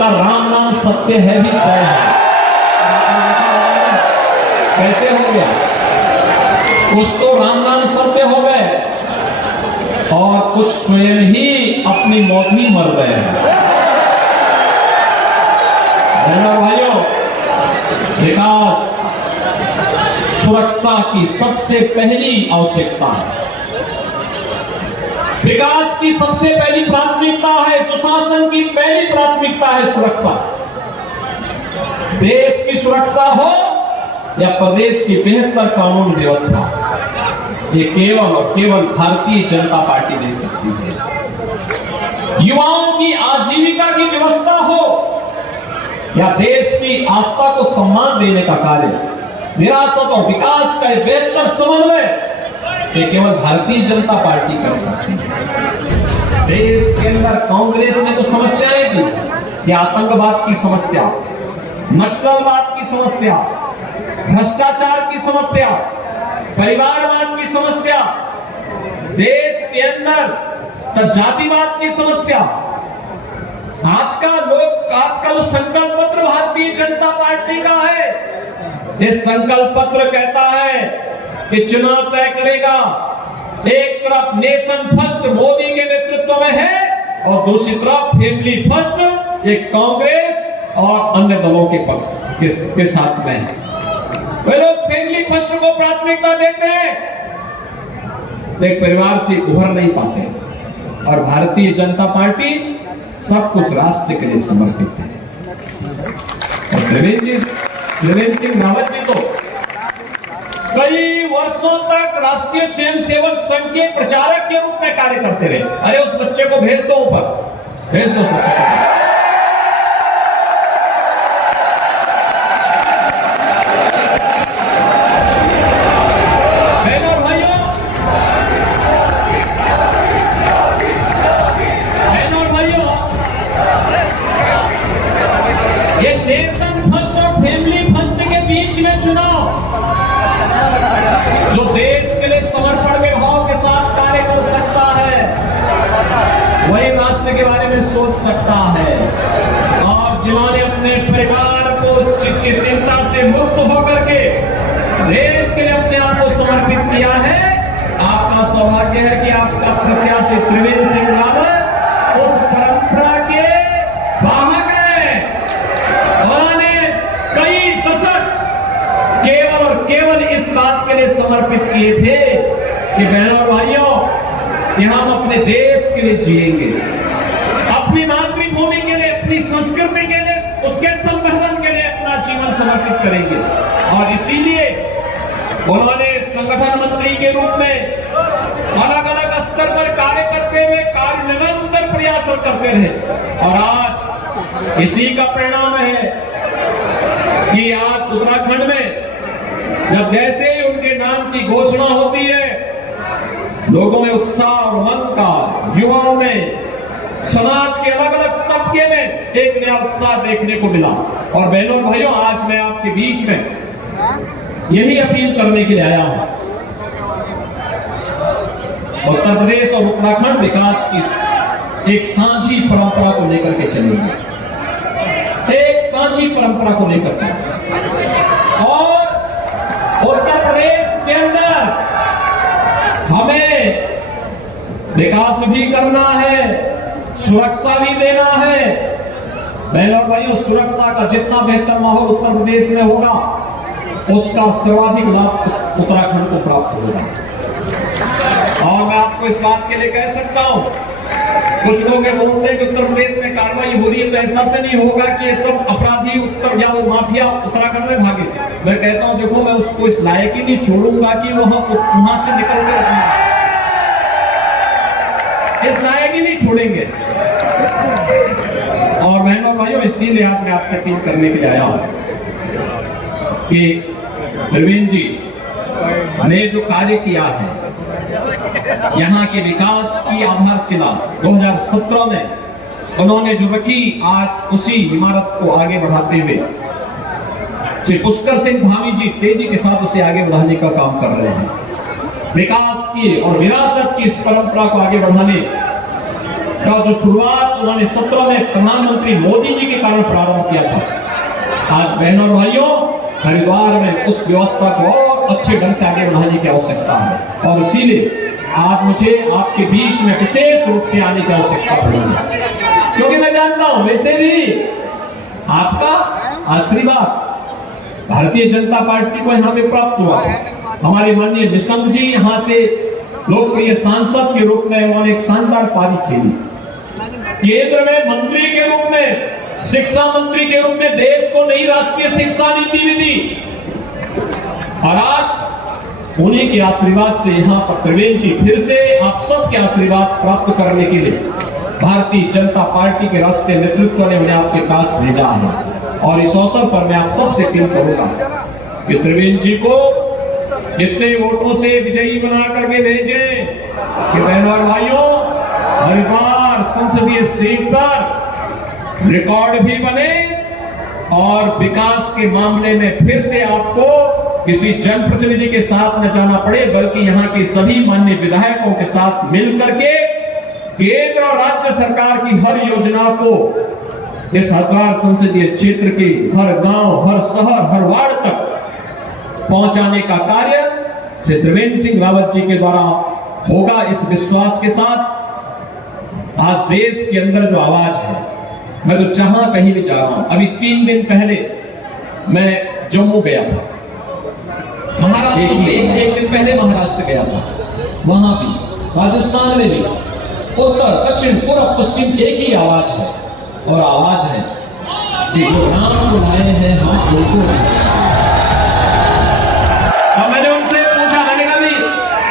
उसका राम नाम सत्य है भी तय है। कैसे हो गया? कुछ तो राम नाम सत्य हो गए और कुछ स्वयं ही अपनी मौत ही मर रहे हैं। भाइयों, विकास सुरक्षा की सबसे पहली आवश्यकता है। विकास की सबसे पहली प्राथमिकता है, सुशासन की पहली प्राथमिकता है सुरक्षा। देश की सुरक्षा हो या प्रदेश की बेहतर कानून व्यवस्था, ये केवल और केवल भारतीय जनता पार्टी दे सकती है। युवाओं की आजीविका की व्यवस्था हो या देश की आस्था को सम्मान देने का कार्य, विरासत और विकास का बेहतर समन्वय, ये केवल भारतीय जनता पार्टी कर सकती है। देश के अंदर कांग्रेस में तो समस्याएं थी कि आतंकवाद की समस्या, नक्सलवाद की समस्या, भ्रष्टाचार की समस्या, परिवारवाद की समस्या, देश के अंदर जातिवाद की समस्या। आजकल संकल्प पत्र भारतीय जनता पार्टी का है। ये संकल्प पत्र कहता है कि चुनाव तय करेगा, एक तरफ नेशन फर्स्ट मोदी के नेतृत्व में है और दूसरी तरफ फैमिली फर्स्ट एक कांग्रेस और अन्य दलों के पक्ष के साथ में है। वे लोग फैमिली फर्स्ट को प्राथमिकता देते हैं, एक परिवार से उभर नहीं पाते, और भारतीय जनता पार्टी सब कुछ राष्ट्र के लिए समर्पित है। और त्रिवेंद्र सिंह रावत जी तो कई वर्षों तक राष्ट्रीय स्वयंसेवक संघ के प्रचारक के रूप में कार्य करते रहे। अरे उस बच्चे को भेज दो ऊपर, भेज दो उस बच्चे को। जो देश के लिए समर्पण के भाव के साथ कार्य कर सकता है, वही राष्ट्र के बारे में सोच सकता है। और जिन्होंने अपने परिवार को चिंता से मुक्त होकर के देश के लिए अपने आप को समर्पित किया है, आपका सौभाग्य है कि आपका प्रत्याशी त्रिवेंद्र सिंह रावत उस परंपरा के वाहक हैं। उन्होंने कई दशक केवल और केवल इस बात के लिए समर्पित किए थे कि बहनों और भाइयों, कि हम अपने देश के लिए जिएंगे, अपनी मातृभूमि के लिए, अपनी संस्कृति के लिए, उसके संवर्धन के लिए अपना जीवन समर्पित करेंगे। और इसीलिए उन्होंने संगठन मंत्री के रूप में अलग अलग स्तर पर कार्य करते हुए कार्य निरंतर प्रयास करते रहे। और आज इसी का परिणाम है कि आज उत्तराखंड में जब जैसे ही उनके नाम की घोषणा होती है, लोगों में उत्साह और उमंग का, युवाओं में, समाज के अलग अलग तबके में एक नया उत्साह देखने को मिला। और बहनों और भाइयों, आज मैं आपके बीच में यही अपील करने के लिए आया हूं। उत्तर प्रदेश और उत्तराखंड विकास की एक साझी परंपरा को लेकर के चलेंगे, एक साझी परंपरा को लेकर के। और उत्तर प्रदेश के अंदर हमें विकास भी करना है, सुरक्षा भी देना है। बहनों और भाइयों, सुरक्षा का जितना बेहतर माहौल उत्तर प्रदेश में होगा, उसका सर्वाधिक लाभ उत्तराखंड को प्राप्त होगा। और मैं आपको इस बात के लिए कह सकता हूं, कुछ लोग ये बोलते हैं कि उत्तर प्रदेश में कार्रवाई हो रही है, तो ऐसा तो नहीं होगा कि ये सब अपराधी उत्तर या वो माफिया उत्तराखंड में भागे। मैं कहता हूं, देखो, मैं उसको इस लायक ही नहीं छोड़ूंगा कि वहां से निकल कर, इस लायक ही नहीं छोड़ेंगे। और बहनों भाइयों, इसीलिए आज मैं आपसे अपील करने के लिए आया हूं कि त्रिवेंद्र जी ने जो कार्य किया है, यहाँ के विकास की आधारशिला 2017 में उन्होंने जो रखी, आज उसी इमारत को आगे बढ़ाते हुए श्री पुष्कर सिंह धामी जी तेजी के साथ उसे आगे बढ़ाने का काम कर रहे हैं। विकास की और विरासत की इस परंपरा को आगे बढ़ाने का जो शुरुआत उन्होंने 17 में प्रधानमंत्री मोदी जी के कारण प्रारंभ किया था। आज बहनों और भाइयों, हरिद्वार में उस व्यवस्था को और अच्छे ढंग से आगे बढ़ाने की आवश्यकता है और इसीलिए आज मुझे आपके बीच में विशेष रूप से आने की आवश्यकता पड़ी, क्योंकि मैं जानता हूं वैसे भी आपका आशीर्वाद भारतीय जनता पार्टी को यहां पे प्राप्त हुआ। हमारे माननीय निशंक जी यहां से लोकप्रिय सांसद के रूप में उन्होंने एक शानदार पारी खेली। केंद्र में मंत्री के रूप में, शिक्षा मंत्री के रूप में देश को नई राष्ट्रीय शिक्षा नीति भी दी और आज उन्हीं के आशीर्वाद से यहाँ पर त्रिवेंद्र जी फिर से आप सबके आशीर्वाद प्राप्त करने के लिए भारतीय जनता पार्टी के राष्ट्रीय नेतृत्व ने उन्हें आपके पास भेजा है और इस अवसर पर मैं आप सबसे अपील करूंगा कि त्रिवेंद्र जी को इतने वोटों से विजयी बना करके भेजें कि बहनों और भाइयों, हरिद्वार संसदीय सीट पर रिकॉर्ड भी बने और विकास के मामले में फिर से आपको किसी जनप्रतिनिधि के साथ न जाना पड़े, बल्कि यहाँ के सभी माननीय विधायकों के साथ मिलकर के केंद्र और राज्य सरकार की हर योजना को इस हरिद्वार संसदीय क्षेत्र के हर गांव, हर शहर, हर वार्ड तक पहुंचाने का कार्य श्री त्रिवेंद्र सिंह रावत जी के द्वारा होगा। इस विश्वास के साथ आज देश के अंदर जो आवाज है, मैं तो जहां कहीं भी जा रहा हूं, अभी 3 दिन पहले मैं जम्मू गया था, महाराष्ट्र से एक दिन पहले महाराष्ट्र गया था, वहां भी, राजस्थान में भी, उत्तर, दक्षिण, पूर्व, पश्चिम एक ही आवाज है और आवाज है कि जो नाम बुलाए हैं हम उनको। और मैंने उनसे पूछा, मैंने कहा भी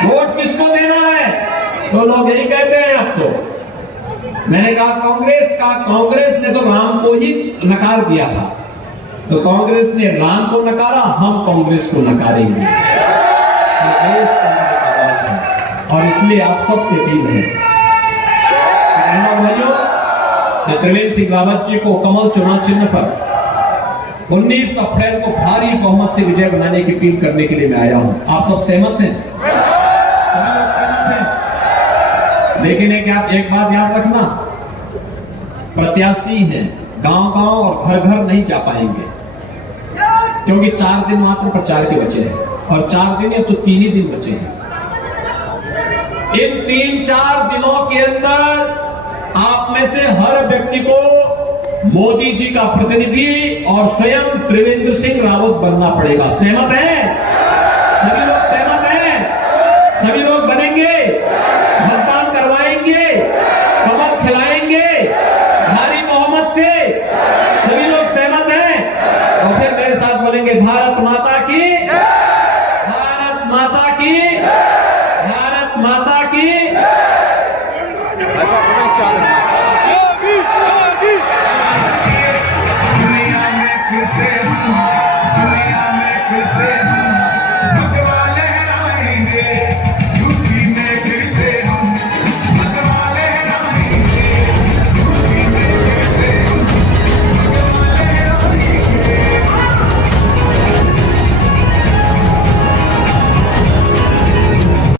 वोट किसको देना है, तो लोग यही कहते हैं अब तो। मैंने कहा कांग्रेस का, कांग्रेस ने तो राम को ही नकार दिया था, तो कांग्रेस ने राम को नकारा, हम कांग्रेस को नकारेंगे। देश का आवाज है और इसलिए आप सबसे अपील है भाइयों, त्रिवेंद्र सिंह रावत जी को कमल चुनाव चिन्ह पर 19 अप्रैल को भारी बहुमत से विजय बनाने की अपील करने के लिए मैं आया हूं। आप सब सहमत हैं? सभी लोग सहमत हैं? लेकिन एक बात याद रखना, प्रत्याशी हैं, गांव-गांव और घर-घर नहीं जा पाएंगे, क्योंकि 4 दिन मात्र प्रचार के बचे हैं और 4 दिन या तो 3 ही दिन बचे हैं। इन 3-4 दिनों के अंदर आप में से हर व्यक्ति को मोदी जी का प्रतिनिधि और स्वयं त्रिवेंद्र सिंह रावत बनना पड़ेगा। सहमत हैं? सभी लोग सहमत हैं? सभी लोग बनेंगे, मतदान करवाएंगे, कमल खिलाएंगे भारी बहुमत से। सभी लोग सहमत हैं? और फिर मेरे साथ बोलेंगे भारत